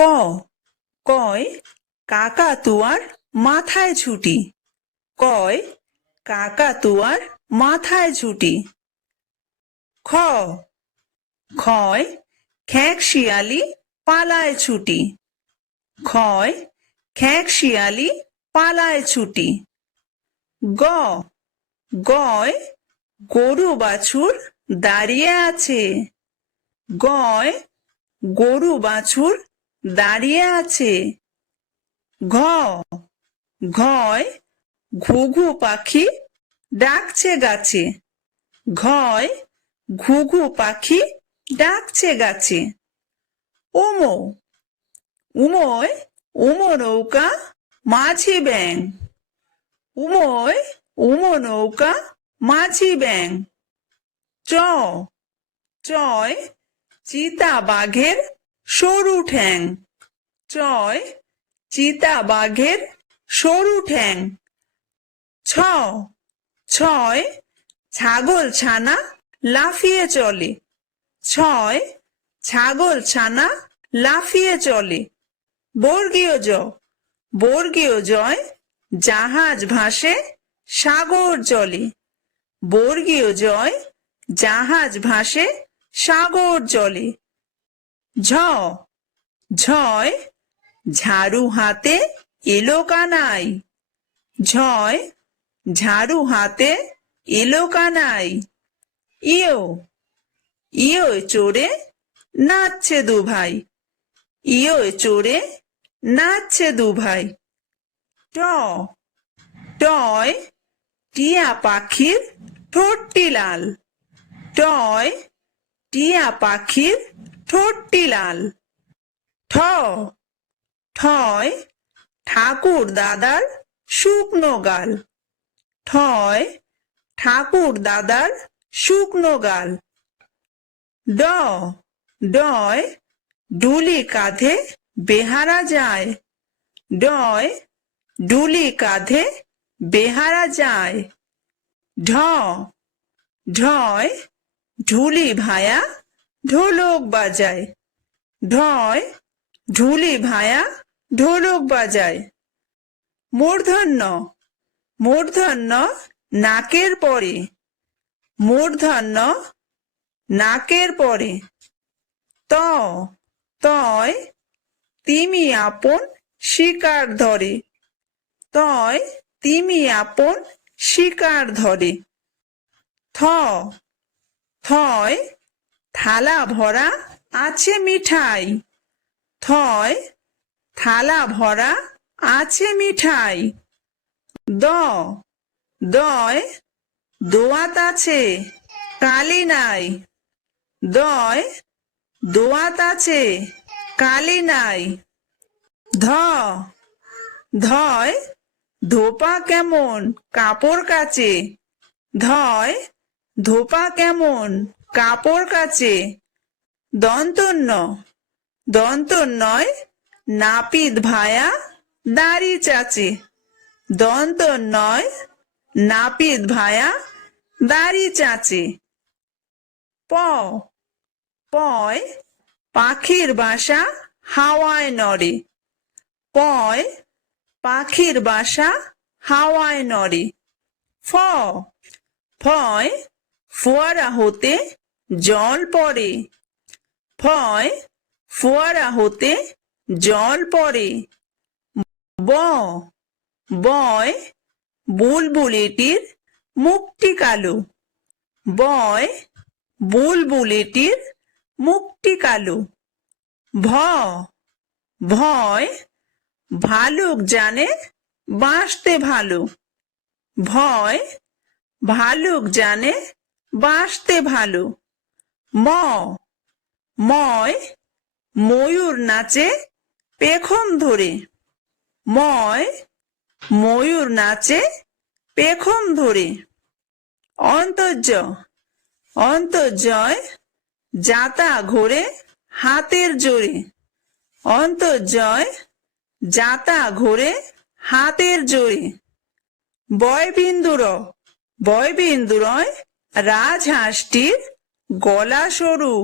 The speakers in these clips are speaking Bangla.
ক কয় কাকাতুয়ার মাথায় ছুটি। কয় কাকাতুয়ার মাথায় ছুটি। খ খয় খ্যাঁক শিয়ালি পালায় ছুটি। খয় খ্যাঁক শিয়ালি পালায় ছুটি। গ গয় গরু বাছুর দাঁড়িয়ে আছে। গয় গরু বাছুর দাঁড়িয়ে আছে। ঘ ঘয় ঘুঘু পাখি ডাকছে গাছে। ঘয় ঘুঘু পাখি ডাকছে গাছে। ওমো উময় উমো নৌকা মাঝি ব্যাং। উময় উমো নৌকা মাঝি ব্যাং। চ চয় চিতা বাঘের সরু ঠ্যাং। চয় চিতা বাঘের সরু ঠ্যাং। ছ ছয় ছাগল ছানা লাফিয়ে চলে। ছয় ছাগল ছানা লাফিয়ে চলে। বর্গীয় জ বর্গীয় জয় জাহাজ ভাসে সাগর জলে। বর্গীয় জয় জাহাজ ভাসে সাগর জলে। ঝ ঝয় ঝাড়ু হাতে এলো কানাই। ঝয় ঝাড়ু হাতে এলো কানাই। ইয়ো ইয়ো চড়ে নাচছে দু ভাই। ইয়ো চড়ে নাচছে দু ভাই। ট টয় টিয়া পাখির ঠোঁটটি লাল। টয় টিয়া পাখির ঠোঁটটি লাল। ঠ ঠয় ঠাকুর দাদার শুকনো গাল। ঠয় ঠাকুর দাদার শুকনো গাল। ড ডয় ডুলি কাঁধে বেহারা যায়। ডয় ডুলি কাঁধে বেহারা যায়। ঢ ঢয় ঢুলি ভায়া ঢোলক বাজায়। ঢয় ঢুলি ভায়া ঢোলক বাজায়। মূর্ধন্য মূর্ধন্য নাকের পরে। মূর্ধন্য নাকের পরে। ত তয় তিমি আপন শিকার ধরে। তয় তিমি আপন শিকার ধরে। থ থয় থালা ভরা আছে মিঠাই। থয় থালা ভরা আছে মিঠাই। দ দয় দোয়াত আছে কালি নাই। দয় দোয়াত আছে কালি নাই। ধ ধয় ধোপা কেমন কাপড় কাচে। ধয় ধোপা কেমন কাপড় কাচে। দন্তন্য দন্তন্যয় নাপিত ভায়া দাড়ি চাচে। দন্তন্যয় নাপিত ভায়া দাড়ি চাচে। প পয় পাখির বাসা হাওয়ায় নড়ে। পয় পাখির বাসা হাওয়ায় নড়ে। ফ ফয় ফোয়ারা হতে জল পড়ে। ফয় ফোয়ারা হতে জল পড়ে। ব বয় বুলবুলিটির মুখটি কালো। বয় বুলবুলিটির মুখটি কালো। ভ ভয় ভালুক জানে বাঁচতে ভালো। ভয় ভালুক জানে বাঁচতে ভালো। ম ময় ময়ূর নাচে পেখম ধরে। ময় ময়ূর নাচে পেখম ধরে। অন্তর্য অন্তর্জয় যাতা ঘোরে হাতের জোরে। অন্তর্জয় যাতা ঘোরে হাতের জোরে। বয়বিন্দুর বয়বিন্দুরয় রাজহাঁসটির গলা সরু।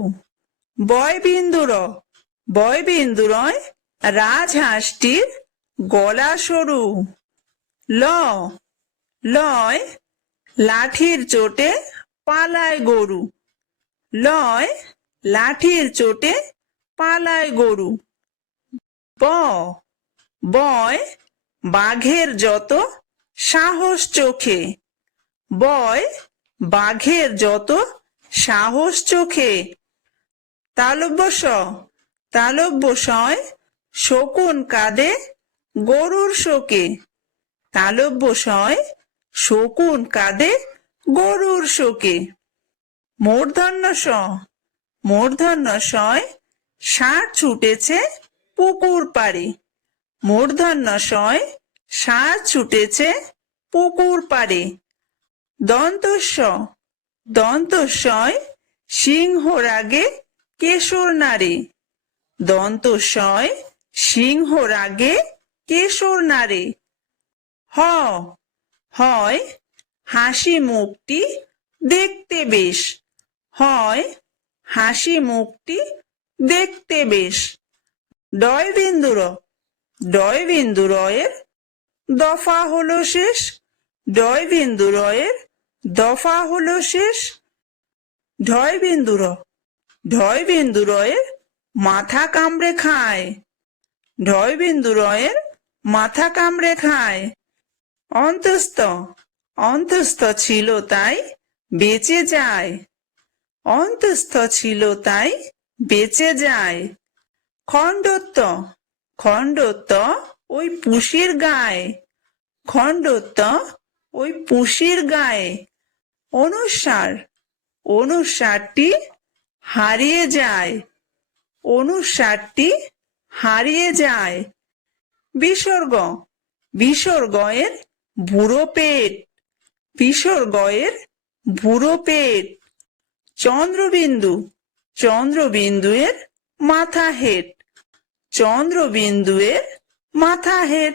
বয়বিন্দুর বয়বিন্দুরয় রাজহাঁসটির গলা সরু। ল লয় লাঠির চোটে পালায় গরু। লয় লাঠির চোটে পালায় গরু। ব বয় বাঘের যত সাহস চোখে। বয় বাঘের যত সাহস চোখে। তালব্য স তালব্য সয় শকুন কাঁদে গরুর শোকে। তালব্য সয় শকুন কাঁদে গরুর শোকে। মূর্ধন্য স মূর্ধন্য সয় ষাঁড় ছুটেছে পুকুর পাড়ে। মূর্ধন্য সয় ষাঁড় ছুটেছে পুকুর পাড়ে। দন্তস্ব দন্তস্বয় সিংহ রাগে কেশর নাড়ে। দন্তস্বয় সিংহ রাগে কেশর নাড়ে। হ হয় হাসি মুখটি দেখতে বেশ। হয় হাসি মুখটি দেখতে বেশ। ডয় বিন্দু র ডয় বিন্দু রয়ের দফা হলো শেষ। ডয় বিন্দু রয়ের দফা হলো শেষ। ঢয় বিন্দু র ঢয় বিন্দু রয়ের মাথা কামড়ে খায়। ঢয় বিন্দু রয়ের মাথা কামড়ে খায়। অন্তস্থ অন্তস্থ ছিল তাই বেঁচে যায়। অন্তস্থ ছিল তাই বেঁচে যায়। খণ্ডত্ব খণ্ডত্ব ওই পুষির গায়ে। খণ্ডত্ব ওই পুষির গায়ে। অনুসার অনুসারটি হারিয়ে যায়। অনুসারটি হারিয়ে যায়। বিসর্গ বিসর্গয়ের বুড়ো পেট। বিসর্গয়ের বুড়ো পেট। চন্দ্রবিন্দু চন্দ্রবিন্দুয়ের মাথা হেট। চন্দ্রবিন্দুয়ের মাথা হেট।